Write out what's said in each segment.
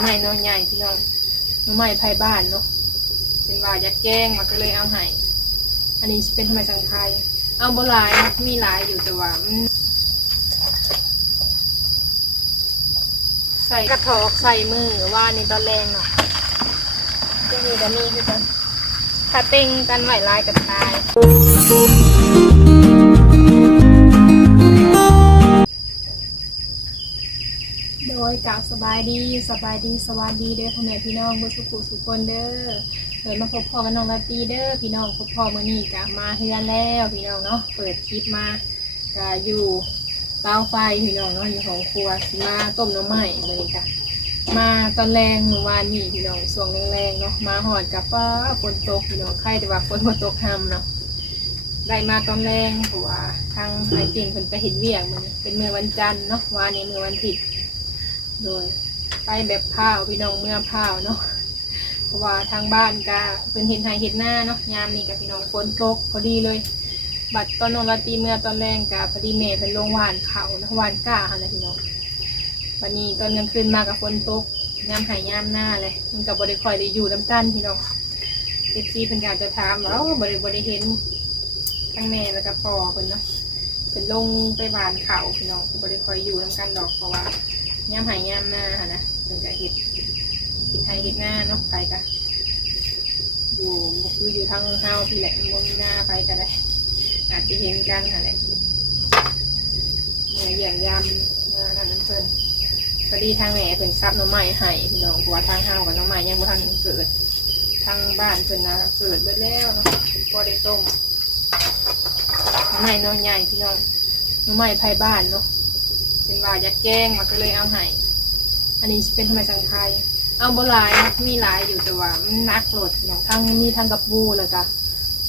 ใหม่น้อยใหญ่พี่น้องน้องใหม่ไทยบ้านเนาะเป็นว่าอยากแกงมาก็เลยเอาให้อันนี้เป็นทำไมสังไทยเอาโบราณมีหลายอยู่แต่ว่าใส่กระถอกใส่มือว่านี่ตอนแรงเนาะจะมีแต่มีคือกันถ้าเต็งกันไหวลายกับตายโดยกล่าวสบายดีสวัสดีเด้อพ่อแม่พี่น้องเบอร์สุขุสุขคนเด้อเปิดมาพบพ่อกับน้องลาตีเด้อพี่น้องพบพ่อมื้อนี้กะมาเฮือนแล้วพี่น้องเนาะเปิดคลิปมากะอยู่เตาไฟพี่น้องเนาะอยู่ของครัวมาต้มน้ำใหม่มื้อนี้กะมาตอนแรงเมื่อวานนี้พี่น้องช่วงแรงๆเนาะมาหอดกับฟ้าฝนตกพี่น้องใครแต่ว่าฝนบ่ตกห้ำเนาะได้มาตอนแรงเพราะว่าทางไอ้ติ่งเพิ่นไปเฮ็ดเวียกมื้อนี้เป็นมื้อวันจันทร์เนาะวันนี้มื้อวันอาทิตย์โดยไปแบบพาวพี่น้องเมื่อพาวเนาะเพราะว่าทางบ้านก็เป็นเห็นไห้เห็นหน้าเนาะยามนี้กับพี่น้องฝนตกพอดีเลยบัดตอนนอนราตรีเมื่อตอนแรงกับพอดีแม่เป็นลงหวานเขานะหวานก้าอะไรพี่น้องวันนี้ตอนกลางคืนมากับฝนตกยามหายยามหน้าเลยมันกับบริคอยได้อยู่น้ำกันพี่น้องเอฟซีเป็นการจะถามว่าบริเห็นทั้งแม่แล้วก็พ่อเป็นเนาะเป็นลงไปหวานเขาพี่น้องบริคอยอยู่น้ำกันดอกเพราะว่าย่ำหายย่ำหน้าค่ะนะเป็นกับเห็ดไทยเห็ดหน้าเนาะไปกันอยู่คืออยู่ทางเฮาที่แหละมันมีหน้าไปกันได้อาจจะเห็นกันค่ะแหละเนี่ยเยี่ยมยำนั่นเพิ่นพอดีทางแม่เพิ่นซับน้ำใหม่ให้พี่น้องเพราะว่าทางเฮากับน้ำใหม่ยังไม่ทันเกิดทางบ้านเพิ่นนะเกิดไปแล้วเนาะพอได้ต้มน้ำใหม่น้อยใหญ่พี่น้องน้ำใหม่ไทยบ้านเนาะเป็นว่าอยากแกงมาก็เลยเอาให้อันนี้เป็นทำไมสังไทยเอาโบราณมีหลายอยู่แต่ว่ามันนักโหลดเนาะทั้งมีทั้งกระปูแล้วก็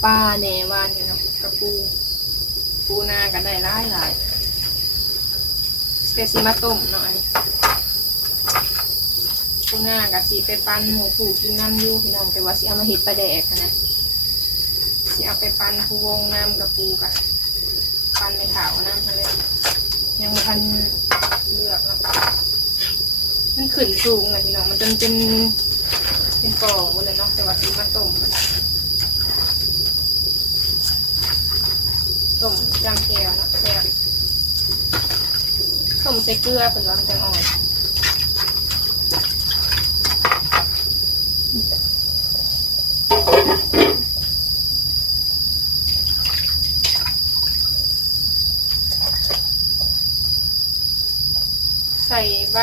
ปลาแหนวานเนาะกระปูนาก็ได้หลายสเตซิมาต้มเนาะอันนี้ปูนากับสีไปปั้นหมูผูกินน้ำยูพี่น้องแต่ว่าสิเอามาเห็ดปลาแดกนะสิเอาไปปั้นผูวงน้ำกระปูกับปั้นในขาวน้ำทะเลยังพันเลือกเนาะมันขึ้นสูงเลยพี่น้องมันจนเป็นกล่องหมดเลยเนาะแต่ว่าซื้อมาต้มจำแก้วเนาะแซ่บต้มใส่เกลือเป็นร้อนจังอ่อนใส่ใบ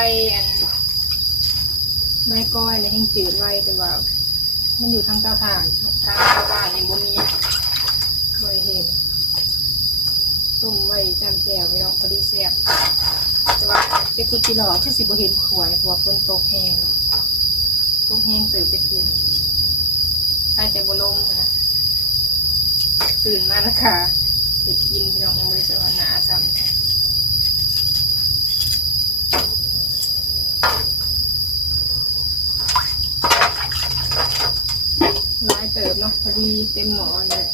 ก้อยในแห้งจืดไว้แต่ว่ามันอยู่ทางเตาถ่านทางชาวบ้านในบ่มีบริเห็นต้มไว้จำแจ่วไม่หรอกพอดีแซ่บแต่ว่าไปคุดที่หล่อที่สิบ่เห็นขวายเพราะว่าฝนตกแห้งตกแห้งตื่นไปคืนใครแต่บ่ลมนะตื่นมาแล้วค่ะเห็ดกินพี่น้องยังบริสุทธิ์หนาซ้ำร้ายเติบเนาะพอดีเต็มหม้อเลย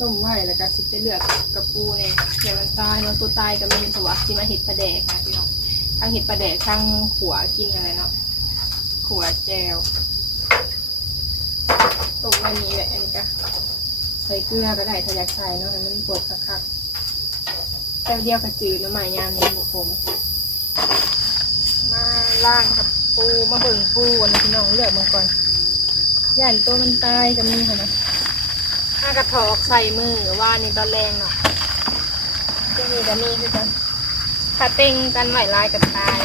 ต้มไว้แล้วก็สิไปเลือกกระปูเนี่ยเดี๋ยวมันตายเนาะตัวตายก็มีสวัสดิ์ที่มาเห็ดปลาแดกนะพี่น้องทั้งเห็ดปลาแดกทั้งขัวกินอะไรเนาะขัวแจวต้มไว้นี้แหละอันนี้ก็ใส่เกลือก็ได้ถ้าอยากใส่เนาะให้มันปวดคักๆแต่เดียวกระจืดน้ำใหม่ยามนี้บุกผมมาล่างกับปูมาเบิ่งปูวันนี้พี่น้องเลือกมาก่อนย่านตัวมันตายก็มีค่ะนะถ้ากระถอกใส่มือว่านี่ตอนแรงเนาะจะมีแต่มีคือกันถ้าเต็งกันไหวลายกับตาย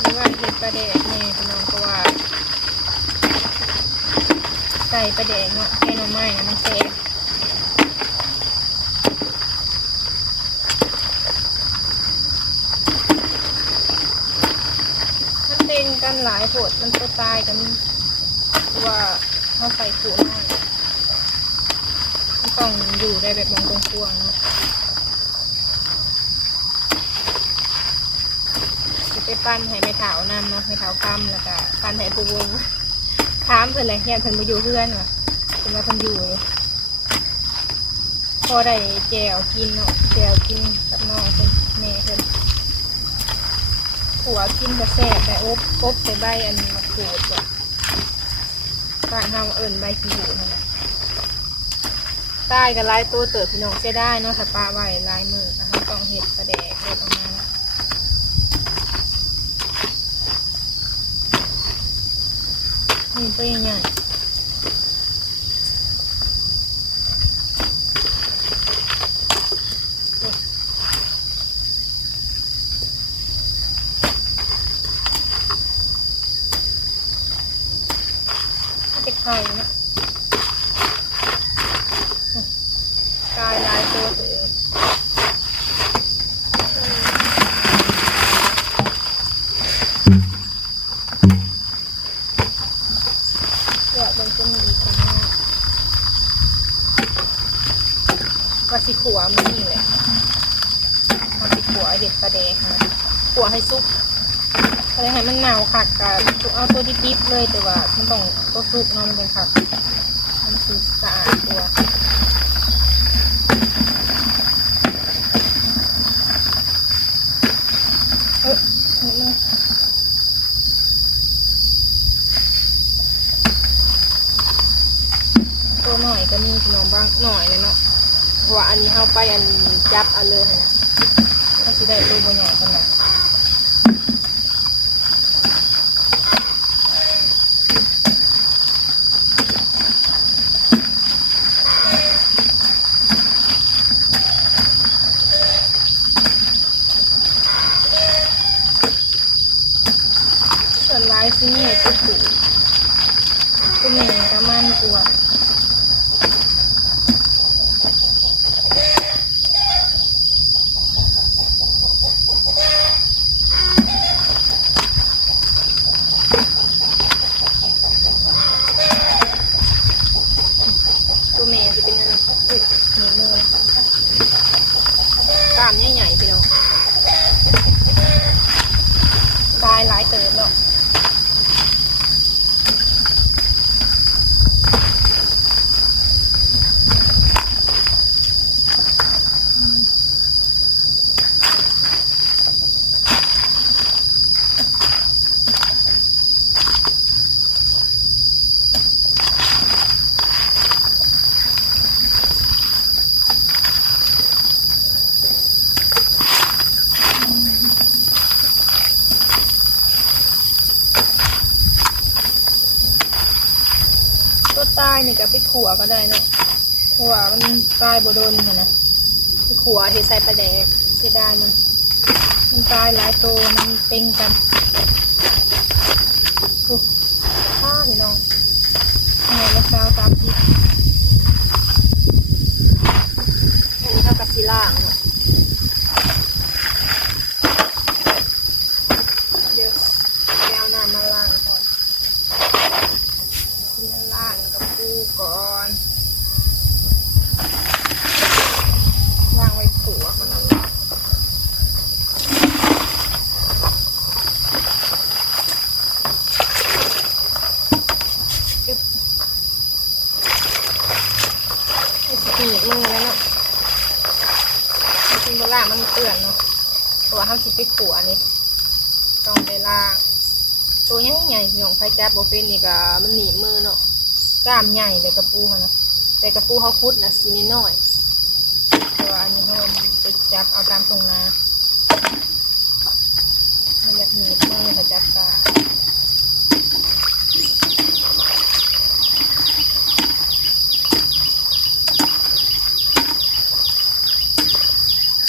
หรือว่าเห็ดปลาแดกนี่พี่น้องก็ว่าใส่ปลาแดกเนาะแค่หน่อไม้นะมันแซ่บมันเต็งกันหลายโผดมันตัวตายกันว่าเขาใส่ขู่หน่อยมันต้องอยู่ได้แบบมองตรงกวางเนาะ ปั้นให้ไม่เถานำเนาะไม่เถาคำแล้วก็ปั้นให้ผู้วงค้ามเพิ่นเลยแย่เพิ่นมาอยู่เพื่อนว่ะเพิ่นมาเพิ่นอยู่เลยพอได้แจวกินเนาะแจวกินกับน้องเพิ่นแม่เพิ่นผัวกินก็แซ่บแต่อบใส่ใบอันมะกรูดว่ะบ้านเฮาเอิ้นใบขี้หูนั่นแหละใต้กับลายตัวเติบพี่น้องเสียได้เนาะถ้าปลาไว้ลายมือนะคะต้องเห็ดปลาแดกเห็ดออกมานี่ตัวใหญ่เด็กไข่เนาะกายลายตัวเติบมันจะมีกันว่าสิขัวมันนี่แหละเอาสิขัวเด็ดปลาแดกนะขัวให้ซุกอะไรให้มันหนาวขัดกับเอาตัวดิบๆเลยแต่ว่ามันต้องตัวซุกเนาะมันเป็นขัดมันคือสะอาดตัวนี่ตัวหน่อยก็มีพี่น้องบ้างหน่อยเลยเนาะเพราะว่าอันนี้เข้าไปอันจับอันเลยนะเขาจะได้ตัวใหญ่กันหน่อยส่วนลายที่นี่ตัวผูตัวเมย์ก็มันกลัวตัวเมย์จะเป็นยังไงหนีมือกล้ามใหญ่ๆพี่น้องตายหลายเติบแล้วตัวใต้นี่ก็ไปขัวก็ได้นะเพราะว่ามันใต้บโดนนะไปขัวเห็ดใส่ปลาแดกเสียดายมันตายหลายตัวมันเต็งกันข้าพี่น้องเนี่ยแล้วซาวตามที่อันนี้เท่ากับซีล่างเนาะเดี๋ยวเอาน้ำมาล้างก่อนล่างกับปูก่อนวางไว้ขัวก่อนนะหนีบมือแล้วเนาะจริงๆเวลามันเปื่อนเนาะตัวห้ามคิดไปขัวนี่ต้องไปล่างตัวใหญ่ๆหย่องไฟจับโบเป็นนี่ก็มันหนีบมือเนาะกล้ามใหญ่เลยกระปูเขานะแต่กระปูเขาคุดนะสีนิดหน่อยตัวอันนี้เขาไปจับเอาตามตรงนาไม่อยากหนีบมือมาจับกา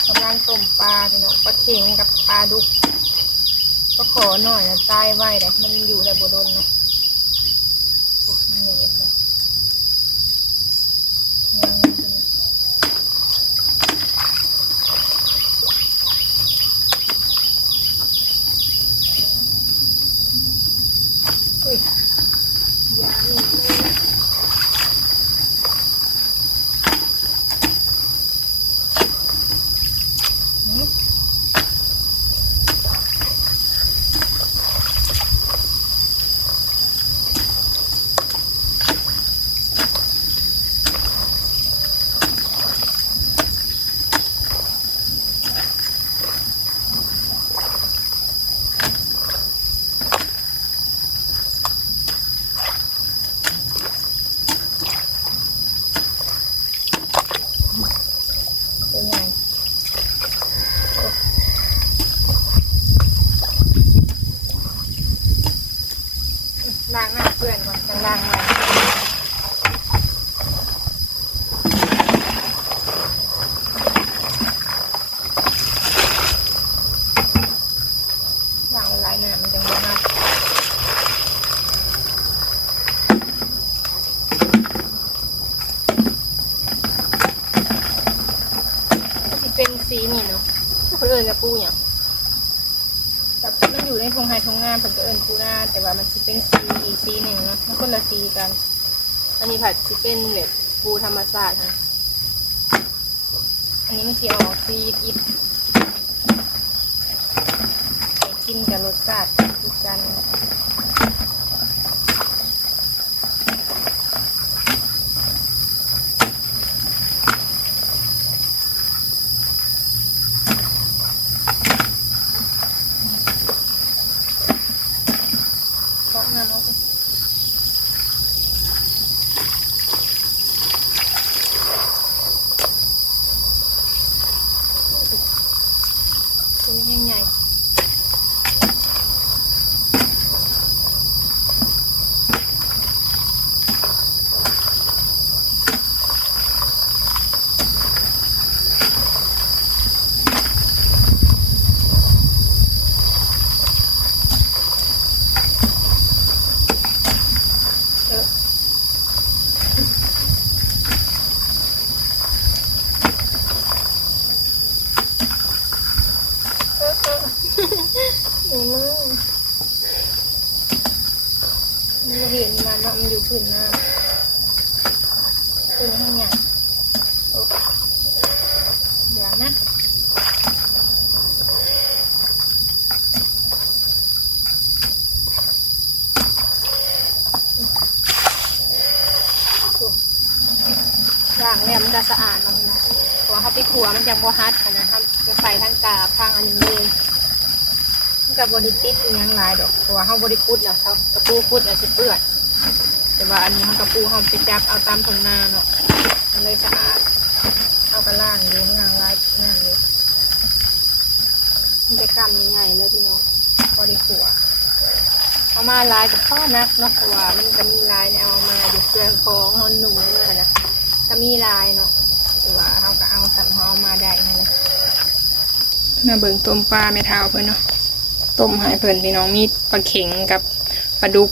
กำลังต้มปลาพี่น้องปลาเค็งกับปลาดุกก็ขอหน่อยนะใต้ไว้เลยมันอยู่ในบัวดนนะนี่เลยอุ้ยยาหนึ่งเลย ล่างใหม่ล่างหลายหน้ามันจะบ่มากที่เป็นสีนี่เนาะเขาเอิ้นกับปูเนี่ยแต่มันอยู่ในทงไฮทงงามผมก็เอิ้นปูนาแต่ว่ามันจะเป็นสีอีกสีหนึ่งเนาะมันคนละสีกันอันนี้ผัดจะเป็นแบบปูธรรมชาติค่ะอันนี้มันสีออกสีอิฐกินกับรสชาติคือกันเพราะงั้นเราก็ตัวนี้ใหญ่นี่มันเห็นมันว่ามันอยู่พื้นน้ำตัวนี้ให้ใหญ่เดี๋ยวนะย่างแล้วมันจะสะอาดนะเพราะว่าเขาไปขัวมันยังบ่ฮัดนะครับจะใส่ทั้งกาบทั้งอันนี้เลยกับบริติดอีกอย่างหลายดอกเพราะว่าเขาบริคุดเนาะเขากระปูคุดอาจจะเปื้อนแต่ว่าอันนี้เขากระปูเขาไปจับเอาตามถุงนาเนาะมันเลยสะอาดเอากระล่างอยู่ล่างร้ายนั่นเลยมันจะกำใหญ่ๆเลยพี่น้องบริขัวเอามาลายกับพ่อนักเนาะเพราะว่ามันจะมีลายเนี่ยเอามาอยู่เครื่องของเขาหนุ่มเลยนะจะมีลายเนาะแต่ว่าเขาก็เอาสัมห่อมาได้นะมาเบิ่งต้มปลาไม่เท่าเพื่อนเนาะต้มหายเพิ่นพี่น้องมีปลาเข็งกับปลาดุก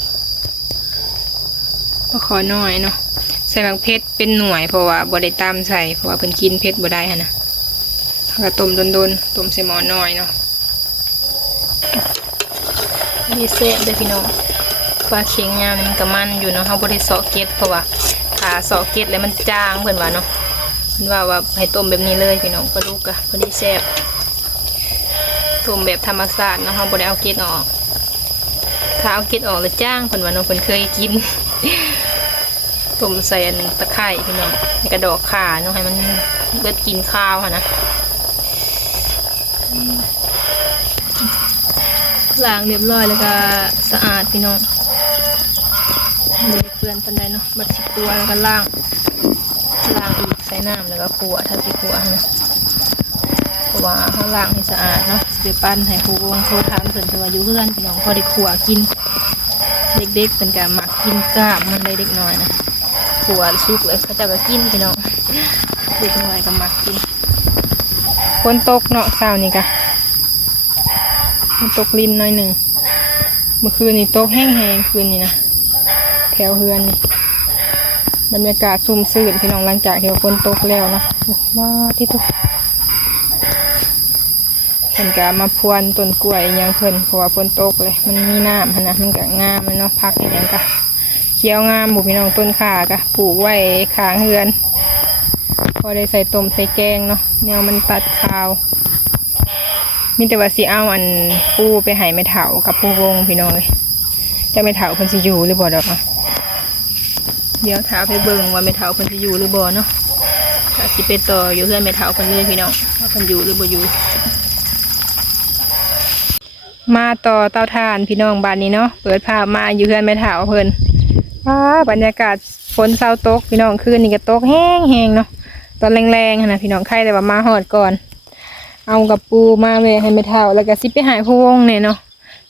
ก็ขอหน่อยเนาะใส่บางเพชรเป็นหน่วยเพราะว่าบ่ได้ตามใส่เพราะว่าเพิ่นกินเพชรบ่ได้ฮะนะเขาก็ต้มโดนๆต้มใส่หม้อน้อยเนาะดีเซ่บเลยพี่น้องปลาเข็งงามมันก็มันอยู่เนาะเขาบ่ได้เสาะเกล็ดเพราะว่าถ้าเสาะเกล็ดแล้วมันจางเพิ่นว่าเนาะเพิ่นว่าให้ต้มแบบนี้เลยพี่น้องปลาดุกอะพอดีแซ่บต้มแบบธรรมชาติเนาะเขาบ่ได้เอาเกล็ดออกถ้าเอาเกล็ดออกแล้วจ้างเพิ่นว่าน้องเพิ่นเคยกินต้มใส่ตะไคร้พี่น้องกระดอกข่าเนาะให้มันเบิดกินข้าวค่ะนะล้างเรียบร้อยแล้วก็สะอาดพี่น้องไม่ได้เปื้อนปานใดเนาะบัดสิตัวแล้วก็ล้างอีกใส่น้ำแล้วก็ขั่วถ้าสิขั่วนะเพราะว่าเขาล้างให้สะอาดเนาะสิปั้นให้ผู้วงโทรถามเพิ่นว่าอยู่เพื่อนพี่น้องพอได้ขั่วกินเด็กๆเป็นการหมักกินกล้ามมันเลยเด็กน้อยนะขั่วสุกเลยเขาจะก็กินพี่น้องเด็กน้อยก็หมักกินฝนตกเนาะเช้านี้กะมันตกลิ้นหน่อยหนึ่งเมื่อคืนนี้ตกแห้งๆคืนนี้นะแถวเฮือนนี่บรรยากาศซุ่มซื่นพี่น้องหลังจากที่ฝนตกแล้วนะว้าที่ทุกเพิ่นก็มาพรวนต้นกล้วยอย่างเพิ่นเพราะว่าฝนตกเลยมันมีน้ำนะมันก็งามมันเนาะพักอย่างก็เขียวงามบุพี่น้องต้นข่าก็ปลูกไว้ข้างเฮือนพอได้ใส่ต้มใส่แกงเนาะแนวมันตัดขาวมีแต่ว่าสิเอาอันปูไปให้แม่เฒ่ากับปูวงพี่น้องเลยจะแม่เฒ่าเพิ่นสิอยู่หรือบ่ดอกเดี๋ยวถามไปเบิ่งว่าแม่เฒ่าเพิ่นสิอยู่หรือบ่เนาะถ้าสิไปต่ออยู่เฮือนแม่เฒ่าเพิ่นเลยพี่น้องว่าเพิ่นอยู่หรือบ่อยู่มาต่อเตาถ่านพี่น้องบ้านนี้เนาะเปิดภาพมาอยู่เฮือนแม่เฒ่าเพิ่นบรรยากาศฝนเช้าตกพี่น้องคืนนี้ก็ตกแห้งๆเนาะตอนแรงๆนะพี่น้องใครแต่ว่ามาฮอดก่อนเอากับปูมาเวให้แม่เฒ่าแล้วก็สิไปหายผู้วงเนี่ยเนาะ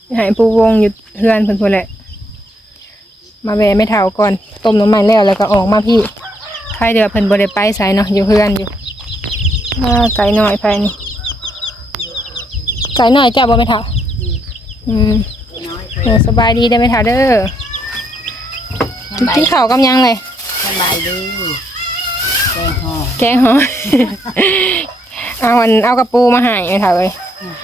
ไปหายผู้วงอยู่เฮือนเพิ่นพุ่นแหละ มาแวะไม่เท่าก่อนต้มน้ำมันแล้วก็ออกมาพี่ใครเดี๋ยวเพิ่นบ่ได้ไปไสเนาะอยู่เพื่อนอยู่ไก่น้อยไปนี่ไก่น้อยจ้าบ่ไม่เท่าสบายดีได้ไหมท่าเด้อกินข้าวกับยังเลยสบายดีแกงห่อเอากระปูมาให้ไหมท่าเลย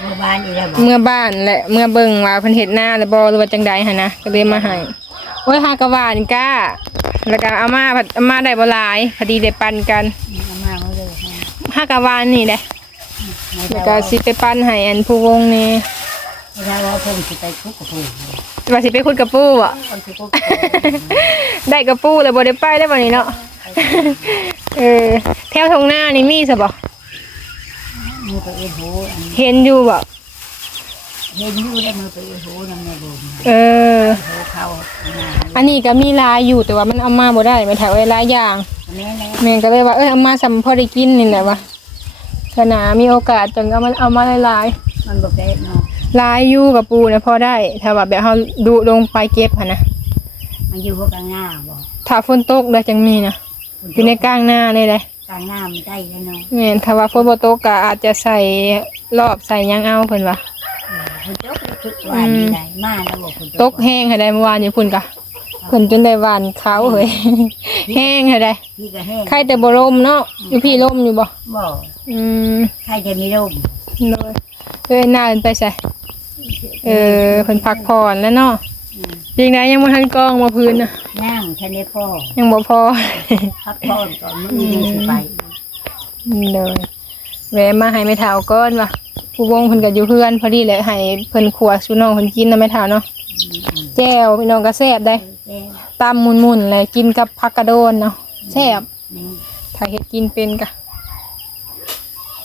เมื่อบ้านอีแล้วบ่เมื่อบ้านแหละเมื่อเบิ่งว่าเพิ่นเฮ็ดหน้าแล้วบ่หรือว่าจังใดหั่นนะก็เลยมาให้โอ้ยหากะหวานก้าแล้วก็เอามาได้บ่หลายพอดีได้ปั่นกันเอามาเมื่อเลยหากะหวานนี่แหละแล้วก็สิไปปั่นให้อันผู้วงนี่แล้วว่าเพิ่นสิไปคุกกับผู้ว่าสิไปคุดกระปูบ่ได้กระปูแล้วบ่ได้ไปแล้วบัดนี้เนาะแถวทงหน้านี่มีซะบ่มือไปเอ็นโหเห็นอยู่บ่เห็นอยู่ได้มือไปเอ็นโหนำในบ่เข้าอันนี้ก็มีลายอยู่แต่ว่ามันเอามาบ่ได้มันแถวไว้หลายอย่างแม่ก็เลยว่าเอามาสำพอได้กินนี่แหละว่าขนามีโอกาสจังเอามาหลายๆมันบ่ได้เนาะลายอยู่กับปูนะพอได้ถ้าว่าแบบเฮาดูลงไปเก็บหั่นนะมันอยู่พวกกลางหน้าบ่ถ้าฝนตกได้จังมีนะอยู่ในกลางหน้านี่แหละกลางหน้ามันได้แล้วเนาะแม่นถ้าว่าฝนบ่ตกก็อาจจะใส่รอบใส่ยังเอาเพิ่นว่าฝนตกทุกวันนี่ได้มาแล้วบ่ฝนตกแห้งให้ได้เมื่อวานอยู่พุ่นก็เพิ่นจนได้หวานเขาเฮ้ยแห้งให้ได้พี่ก็แห้งใครแต่บ่ลมเนาะอยู่พี่ลมอยู่บ่ใครจะมีลมเลยหน้าเพิ่นไปใส่เพิ่นพักผ่อนแล้วเนาะจริงนะยังบ่ทันกองมาพื้นน่ะยังทันได้พอยังบ่พอพักผ่อนก่อนมื้อนี้สิไปเลยแวะมาให้แม่เฒ่าก่อนว่ะผู้วงเพิ่นก็อยู่เพื่อนพอดีแหละให้เพิ่นขัวสู่น้องเพิ่นกินนะแม่เฒ่าเนาะแจ่วพี่น้องก็แซ่บได้ตำมุนๆเลยกินกับผักกระโดนเนาะแซ่บถ้าเฮ็ดกินเป็นก็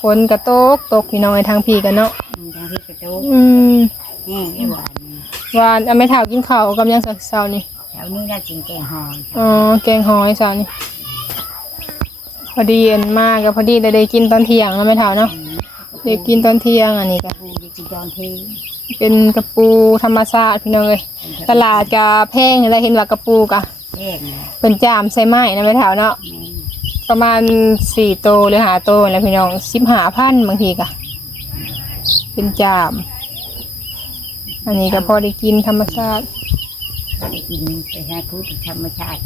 ฝนก็ตกพี่น้องทางพี่กันเนาะทางพี่ก็ตกหวานไม่เฒ่ากินข้าวกับยังเช้านี่แถวนี้น่ากินแกงหอยแกงหอยเช้านี่พอดีอันมากก็พอดีได้กินตอนเที่ยงแล้วไม่เฒ่าเนาะได้กินตอนเที่ยงอันนี้ก็เป็นกระปูธรรมชาติพี่น้องเลยตลาดกะแพงอะไรเห็นว่ากระปูกะเป็นจามใส่ไม้นะไม่เฒ่าเนาะประมาณ4 โตหรือ5 โตแล้วพี่น้อง15,000บางทีกะเป็นจามอันนี้ก็พอได้กินธรรมชาติได้กินไปหาคุดธรรมชาติ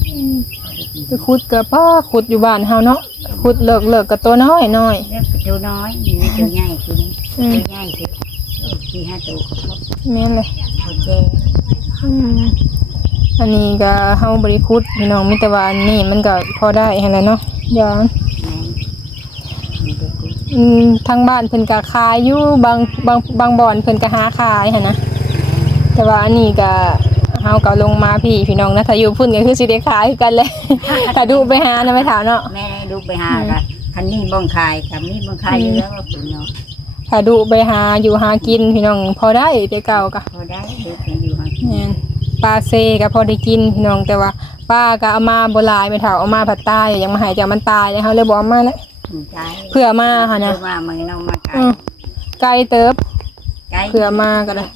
ไปคุดกับพ่อคุดอยู่บ้านเฮาเนาะคุดเลิกกับตัวน้อยเลิกกับตัวน้อยมีตัวใหญ่ขึ้นตัวใหญ่ขึ้น4-5 ตัวแม่นเลยโอเคอันนี้ก็เฮาบริคุดพี่น้องมีแต่ว่าอันนี้มันก็พอได้หั่นแหละเนาะย้อนทางบ้านเพิ่นก็ขายอยู่บางบ่อนเพิ่นก็หาขายหั่นนะแต่ว่าอันนี้ก็เฮาก็ลงมาพี่น้องนะถ้าอยู่พุ่นก็คือสิได้ขายกันเลยถ้าดูไปหานะไม่ถามเนาะแม่ดูไปหากันคันนี้บ่งขายกับนี้บ่งขายอยู่แล้วพุ่นเนาะถ้าดูไปหาอยู่หากินพี่น้องพอได้แต่เก่าก็พอได้อยู่หากินปลาเซก็พอได้กินพี่น้องแต่ว่าป้าก็เอามาบ่หลายไม่เท่าเอามาผัดตายยังมาให้จังมันตายเฮาเลยบ่เอามาเลยเพื่อมาค่ะนะมาเมืองนอกมาไก่เติบเพื่อมาก็ได้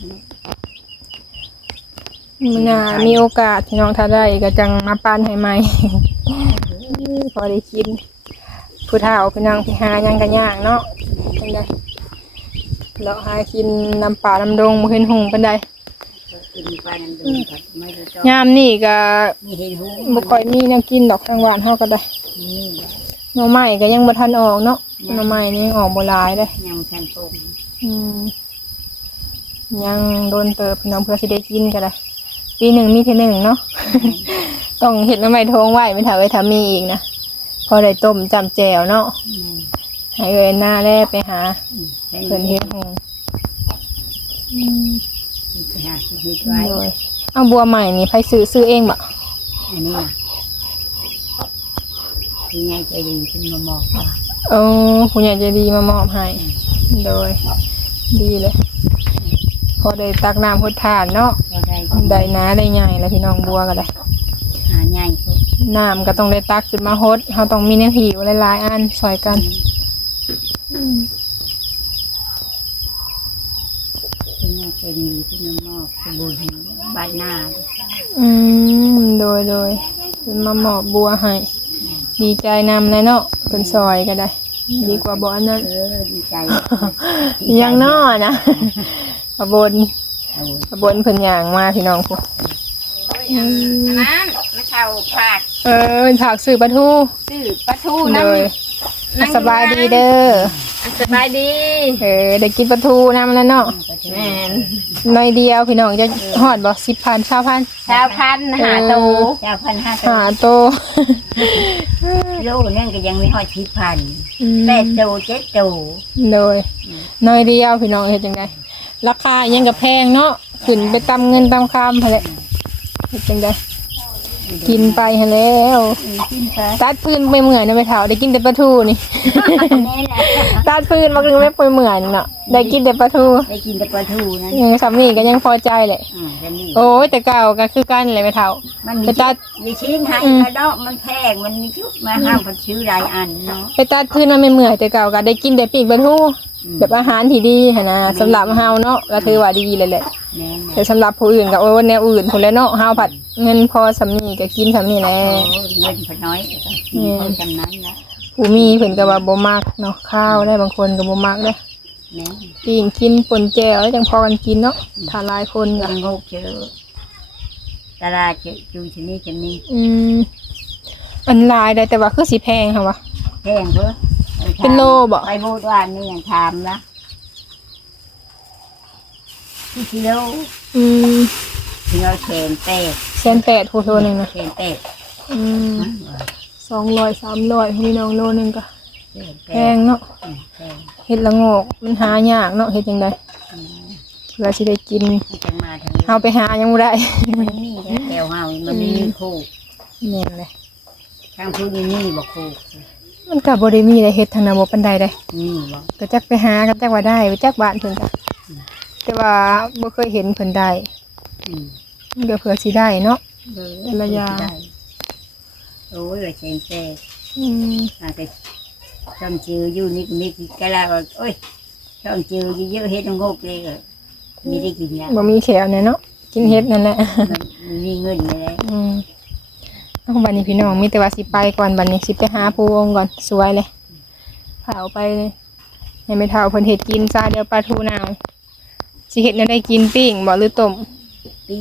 มีโอกาสพี่น้องถ้าได้ก็จังมาปานให้ใหม่พอได้กินผู้เฒ่าพี่น้องพี่หายังกันยากเนาะจังได๋เลาะหากินน้ำป่าน้ำดงบ่เห็นหุงปานใดยามนี่ก็บ่ค่อยมีแนวกินดอกทางบ้านเฮาก็ได้หน่อไม้ก็ยังบ่ทันออกเนาะหน่อไม้นี่ออกบ่หลายเด้ยังทันปลูกยังโดนเติบพี่น้องเพื่อสิได้กินก็ได้ปีหนึ่งมีแค่หนึ่งเนาะต้องเห็ดน้ำไม้ท้องไหวไม่ถามไว้ทำมีอีกนะพอได้ต้มจำแจวเนาะให้เวหน้าแรกไปหาเพิ่นเฮ็ดหงเอาบัวใหม่นี่ไปซื้อเองบ่อันนี้คุณยายใจดีขึ้นมามอบคุณยายใจดีมามอบให้โดยดีเลยพอได้ตักน้ำพุทธานเนาะได้น้าได้ใหญ่แล้วพี่น้องบัวก็ได้หาใหญ่น้ำก็ต้องได้ตักขึ้นมาฮดเขาต้องมีเนื้อหิวหลายๆอันซอยกันคุณยายใจ เป็นที่น้ำมอกสมบูรณ์บ้านหน้า โดยเป็นมามอบบัวให้ดีใจนำเลยเนาะเป็นซอยก็ได้ ดีกว่าบ่อันนั้น ดีใจ ยังน้อนะขบวนเพิ่นย่างมาพี่น้องพวก นั้นมาเช่าผัก เป็นผักสื่อปลาทู ซื้อปลาทู โด น้ำ ยสบายดีเด้อ สบายดี ได้กินปลาทูน้ำแล้วเนาะ แม่น น้อยเดียวพี่น้องจะฮอดบ่10,000 20,000 ชาวพันหาโตชาวพันห5าโต โลนึงก็ยังไม่ฮอด10,000 8 โต 7 โต โดยน้อยเดียวพี่น้องเฮ็ดจังได๋ราคายังก็แพงเนาะขึ้นไปตามเงินตามคำหั่นแหละเฮ็ดจังได๋กินไปหั่นแล้ว กินไป ตัดพื้นไปเมื่อยนะไปเฒ่าได้กินแต่ปลาทูนี่ นี่แหละ ตัดพื้นมาคือไม่ไปเมื่อยเนาะได้กินแต่ปลาทู ได้กินแต่ปลาทูนั่น ยังสำนี่ก็ยังพอใจแหละ แต่นี่ โอ้ยแต่เก่าก็คือกันแหละไปเฒ่า มันมี ไปตัด มีชิ้นให้กระดอกมันแพงมันมีชุดมาห้ามพันชื่อหลายอันเนาะ ไปตัดพื้นมันไม่เมื่อยแต่เก่าก็ได้กินแต่ปีกปลาทูแบบอาหารที่ดีหั่นนะสำหรับเฮาเนาะก็ถือว่าดีเลยแหละ แน่ๆ แต่สำหรับผู้อื่นก็โอ้ยแนวอื่นพุ่นแหล้วเนาะเฮาผัดเงินพอสำนี่ก็กินสำนี่แหละ โอ้เงินพอน้อยก็กินพอจำนั้นละ ผู้มีเพิ่นก็ว่าบ่มักเนาะข้าวได้บางคนก็บ่มักเด้อ แน่ ปิ้งกินป่นแจ่วแล้วจังพอกันกินเนาะถ้าหลายคนก็ ยังงกเจอตลาดเจอจูชนิดชนิด อันหลายได้แต่ว่าคือสิแพงค่ะวะ แพงเด้อ เป็นโลบ่ ไปโบดวันนี่ยังถามละที่กิโล ถึงเอาแขนแตก 1,800ผู้โลนึงนะ แขนแตก 200 300พี่น้องโลนึงก็ แขนแต แพ ก งเนาะ แพง เฮ็ดละโงกมันหายากเนาะเฮ็ดจังได๋เพื่อสิได้กิน มันจะมาทางนี้ เฮาไปหายังบ่ได้ มันนี่แถวเฮามันไม่มีคู่ แม่นเลย ทางผู้นี่บอกคู่ มันก็บ่ได้มีได้เฮ็ดทางนั้นบ่ปานใดเด้ นี่บอก ก็จักไปหากันจักว่าได้ไปจักบ้านเพิ่นก็แต่ว่าบ่เคยเห็นเพิ่นได้ อืม มันก็เผื่อสิได้เนาะ ระยะ โอ้ยแขนแตก อืม อาจจะช่องจืออยู่นี่ก็มีกินกะลาก็โอ้ยช่องจือเยอะๆเฮ็ดงกเลยก็มีได้กินแล้ว บ่มีแขวเนี่ยเนาะกินเฮ็ดนั่นแหละ มันมีเงินเลย เอาบัดนี้พี่น้องมีแต่ว่าสิไปก่อนบัดนี้สิไปหาผู้วงก่อนสวยเลยพาเอาไปเลยให้แม่เฒ่าเพิ่นเฮ็ดกินซาเดี๋ยวปลาทูนาวสิเฮ็ดแนวได้กินปิ้งบ่หรือต้ม ปี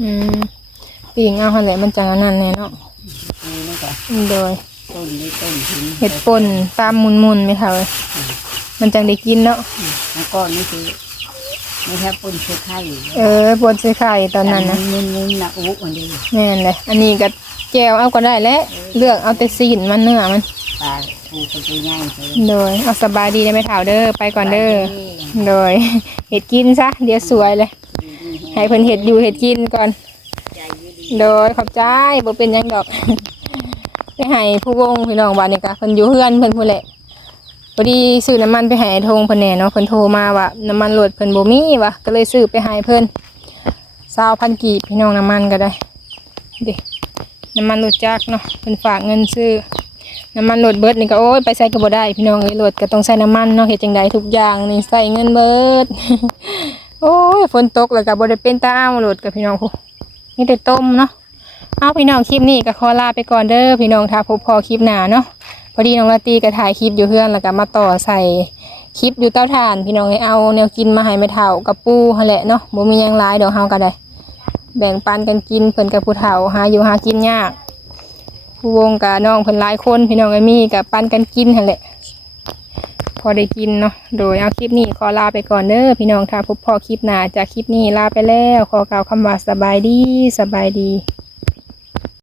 อืมปิ้งเอาหั่นแหละมันจังอันนั้นแน่เนาะ นี่ก็ โดย ต้นนี่ต้นหิน เห็ดป่นตามมุนๆไหมคะเว้ยมันจังได้กินเนาะ แล้วก็นี่คือไม่ใช่ปุ่นเชื้อไข่ ป่นใส่ไข่ตอนนั้นนะ มุนๆนะอุ๊อันนี้ แม่นเลยอันนี้ก็แจวเอาก็ได้แล้วเลือกเอาแต่ซีนมันเนื้อมัน ปลาปูเป็นตัวใหญ่เลย โดยเอาสบายดีได้ไหมถาวเด้อไปก่อนเด้อโดยเห็ดกินซะเดี๋ยวสวยเลยให้เพิ่นเห็ดอยู่เห็ดกินก่อนโดยขอบใจบ่เป็นหยังดอก ไปให้ผู้วงพี่น้องบ้านนี่กะเพิ่นอยู่เฮือนเพิ่นพู้นแหละพอดีซื้อน้ำมันไปให้ไอ้ธงเพิ่นแหน่เนาะเพิ่นโทรมาว่าน้ำมันรถเพิ่นบ่มีว่ะก็เลยซื้อไปให้เพิ่น20,000กีบพี่น้องน้ำมันก็ได้เด้น้ำมันรถจักรเนาะเพิ่นฝากเงินซื้อน้ำมันรถเบิดนี่ก็โอ้ยไปใส่ก็บ่ได้พี่น้องเอ้ยรถก็ต้องใส่น้ำมันเนาะเฮ็ดจังไดทุกอย่างนี่ใส่เงินเบิด โอ้ยฝนตกแล้วก็บ่ได้เป็นตาเอารถกับพี่น้องผู้มีแต่ต้มเนาะเอาพี่น้องคลิปนี้ก็ขอลาไปก่อนเด้อพี่น้องถ้าพบพอคลิปหน้าเนาะพอดีน้องลาตรีก็ถ่ายคลิปอยู่เฮือนแล้วก็มาต่อใส่คลิปอยู่เตาถ่านพี่น้องให้เอาแนวกินมาให้แม่เฒ่ากับปู่หั่นแหละเนาะบ่มีหยังหลายดอกเฮาก็ได้แบ่งปันกันกินเพิ่นกับผู้เฒ่าหาอยู่หากินยากผู้วงกับน้องเพิ่นหลายคนพี่น้องก็มีก็ปันกันกินหั่นแหละพอได้กินเนาะโดยเอาคลิปนี้ขอลาไปก่อนเด้อพี่น้องถ้าพบพอคลิปหน้าจากคลิปนี้ลาไปแล้วขอกล่าวคำว่าสบายดี